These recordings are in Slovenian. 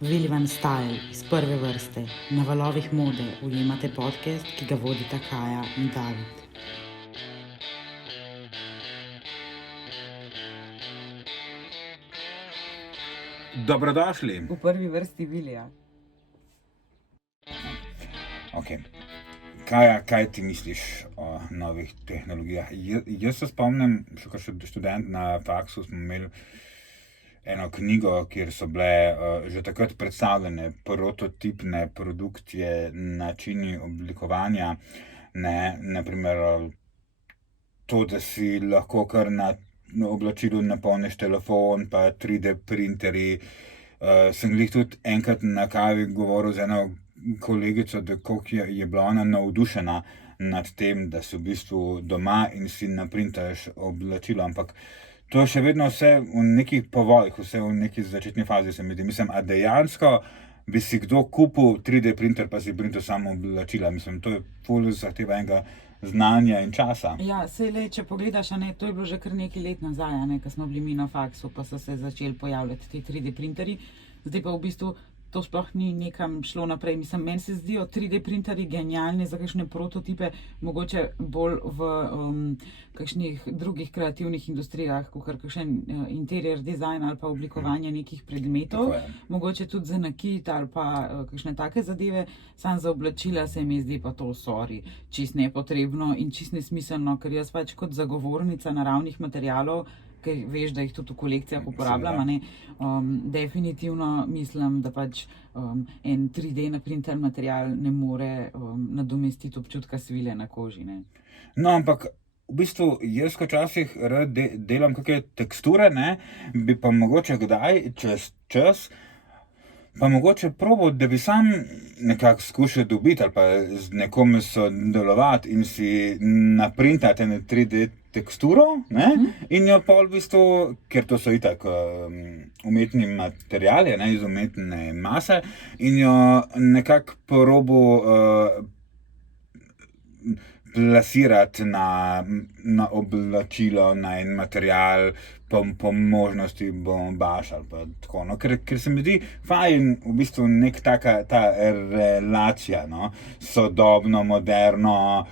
Vilvan Style iz prve vrste, na valovih mode ujemate podcast, ki ga vodita Kaja in David. Dobrodošli. V prvi vrsti Vilija. Okay. Kaja, kaj ti misliš o novih tehnologijah? Jaz se spomnim, še kot študent na faksu smo imeli eno knjigo, kjer so bile že takrat predstavljene prototipne produkcije, načini oblikovanja, naprimer to, da si lahko kar na oblačilu napolniš telefon, pa 3D printerji. Sem glih tudi enkrat na kavi govoril z eno kolegico, da koliko je bila ona navdušena nad tem, da si v bistvu doma in si naprintaš oblačilo, ampak to je še vedno vse v nekih povojih, vse v neki začetni fazi, se mi zdi. Mislim, a dejansko bi si kdo kupil 3D printer, pa si printal samo oblačila. Mislim, to je ful zahteva enega znanja in časa. Ja, če pogledaš, to je bilo že kar nekaj let nazaj, ko smo bili mi na faksu, pa so se začeli pojavljati ti 3D printerji. Zdaj pa v bistvu to sploh ni nekam šlo naprej. Mislim, meni se zdijo 3D printerji genialni za kakšne prototipe, mogoče bolj v kakšnih drugih kreativnih industrijah, kot kakšen interior design ali pa oblikovanje nekih predmetov. Mogoče tudi za nakit ali pa kakšne take zadeve. Sam za oblačila se mi zdi pa to, čist nepotrebno in čist nesmiselno, ker jaz pač kot zagovornica naravnih materialov, ker veš, da jih tudi v kolekcijah uporabljam, definitivno mislim, da pač en 3D naprinten material ne more nadomestiti občutka svile na koži. No, ampak v bistvu jaz včasih rad delam kakšne teksture, bi pa mogoče kdaj čez čas pa mogoče probal, da bi sam nekako skušal dobiti ali pa z nekom sodelovati in si naprintati eno 3D teksturo, in jo pol v bistvu, ker to so itak umetni materiali, iz umetne mase, in jo nekako probal plasirati na oblačilo, na en material, po možnosti bombaž ali pa tako. Ker se mi zdi fajn v bistvu nek taka ta relacija, sodobno, moderno,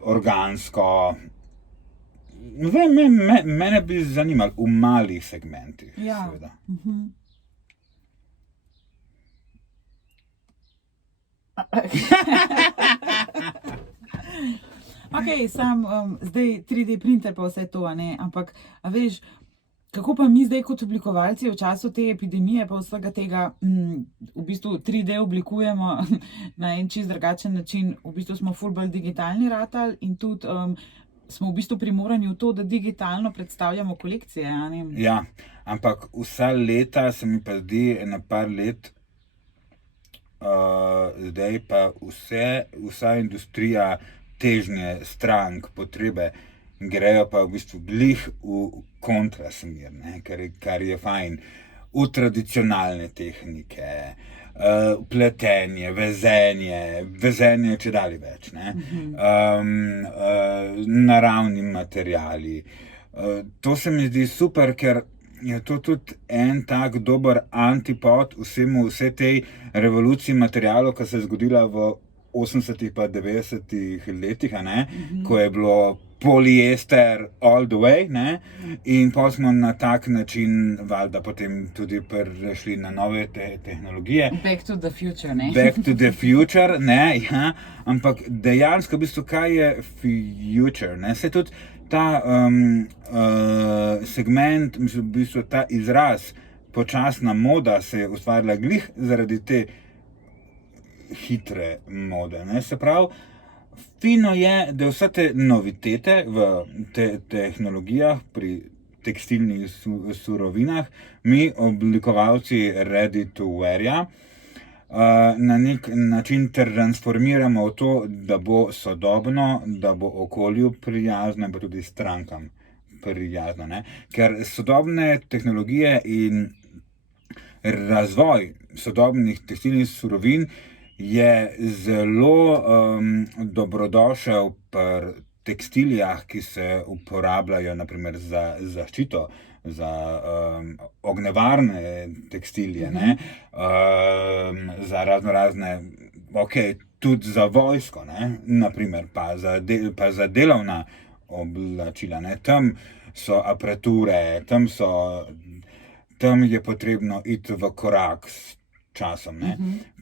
organsko. Mene bi zanimalo v malih segmentih, seveda. Zdaj 3D printer pa vse to, ampak a veš, kako pa mi zdaj kot oblikovalci v času te epidemije pa vsega tega v bistvu 3D oblikujemo na en čist drugačen način, v bistvu smo ful bolj digitalni ratali in tudi smo v bistvu primorani v to, da digitalno predstavljamo kolekcije, Ja, ampak vsa leta se mi pa zdi, ena par let, zdaj pa vsa industrija, težnje strank, potrebe grejo pa v bistvu glih v kontrasmer, kar je fajn. V tradicionalne tehnike, pletenje, vezenje čedalje več, naravni materiali. To se mi zdi super, ker je to tudi en tak dober antipod vse tej revoluciji materialov, ki se je zgodila v 80-ih pa 90-ih letih, ko je bilo poliester all the way, in pa smo na tak način valjda potem tudi prešli na nove tehnologije. Back to the future, Back to the future, ja. Ampak dejansko v bistvu, kaj je future, Se tudi ta segment, v bistvu ta izraz, počasna moda se je ustvarila glih zaradi te hitre mode, Se pravi, fino je, da vse te novitete v tehnologijah pri tekstilnih surovinah mi oblikovalci ready to wear-ja na nek način transformiramo v to, da bo sodobno, da bo okolju prijazno in pa tudi strankam prijazno, Ker sodobne tehnologije in razvoj sodobnih tekstilnih surovin je zelo dobrodošel pri tekstilijah, ki se uporabljajo naprimer za zaščito za ognjevarne tekstilije, ne, za razne, tudi za vojsko, ne, naprimer, pa za delovna oblačila, ne, tam so aparature, tam je potrebno iti v korak s časom, ne.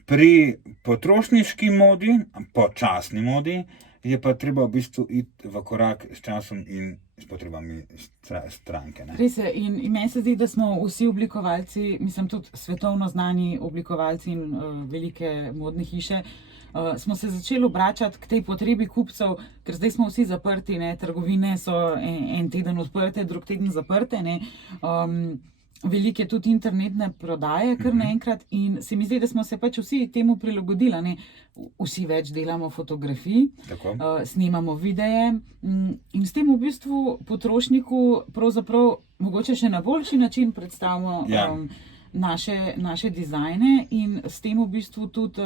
Pri potrošniški modi, počasni modi, je pa treba v bistvu iti v korak s časom in s potrebami stranke, ne. Res je, in meni se zdi, da smo vsi oblikovalci, mislim tudi svetovno znani oblikovalci in velike modne hiše, smo se začeli obračati k tej potrebi kupcev, ker zdaj smo vsi zaprti, ne, trgovine so en teden odprte, drug teden zaprte, ne. Veliko je tudi internetne prodaje kar naenkrat in se mi zdi, da smo se pač vsi temu prilagodili, ne. Vsi več delamo fotografij, snemamo videe in s tem v bistvu potrošniku pravzaprav mogoče še na boljši način predstavimo naše dizajne in s tem v bistvu tudi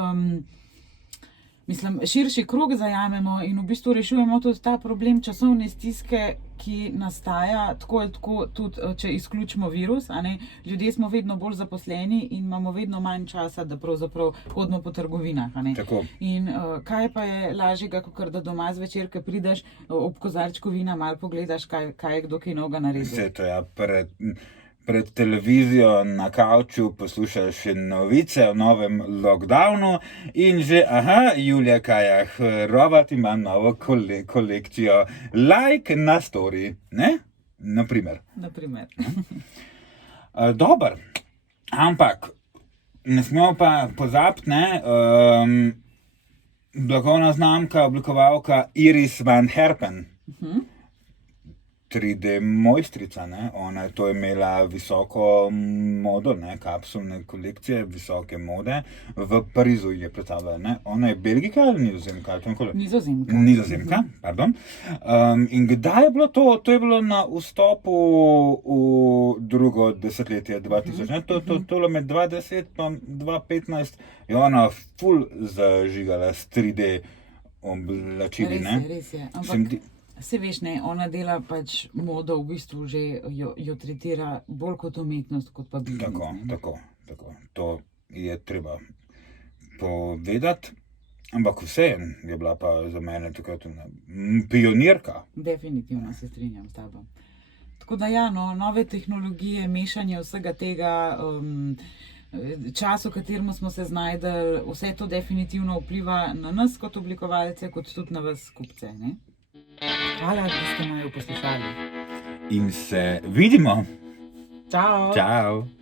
širši krog zajamemo in v bistvu rešujemo tudi ta problem časovne stiske, ki nastaja tako ali tako, tudi če izključimo virus, a ne. Ljudje smo vedno bolj zaposleni in imamo vedno manj časa, da pravzaprav hodimo po trgovinah, a ne. In kaj pa je lažjega, kakor da doma zvečer, ko prideš ob kozarčku vina, malo pogledaš, kaj je kdo kaj novega naredil. Vse to, ja, pred televizijo na kavču poslušaš novice o novem lockdownu in že, Julija Kajah, Rovat ima novo kolekcijo, like na story, ne? Naprimer. Dober, ampak ne smemo pa pozabiti, ne, blagovna znamka, oblikovalka Iris van Herpen. 3D mojstrica, ne, ona je to imela visoko modo, ne, kapsulne kolekcije, visoke mode, v Parizu je predstavljala, ne, ona je Belgijka ali Nizozemka? Nizozemka, pardon. In kdaj je bilo to? To je bilo na vstopu v drugo desetletje 2000, ne, tole med 2010 pa 2015 je ona ful zažigala s 3D oblačili, ne. Res je, ampak se veš, ne, ona dela pač modo, v bistvu že jo tretira bolj kot umetnost, kot pa biznis. Tako. To je treba povedati, ampak vseeno je bila pa za mene takrat pionirka. Definitivno se strinjam s tabo. Tako da ja, no, nove tehnologije, mešanje vsega tega, čas, v katerem smo se znajdli, vse to definitivno vpliva na nas kot oblikovalce, kot tudi na vas kupce, ne. Hvala, da ste naju poslušali. In se vidimo. Čau. Čau.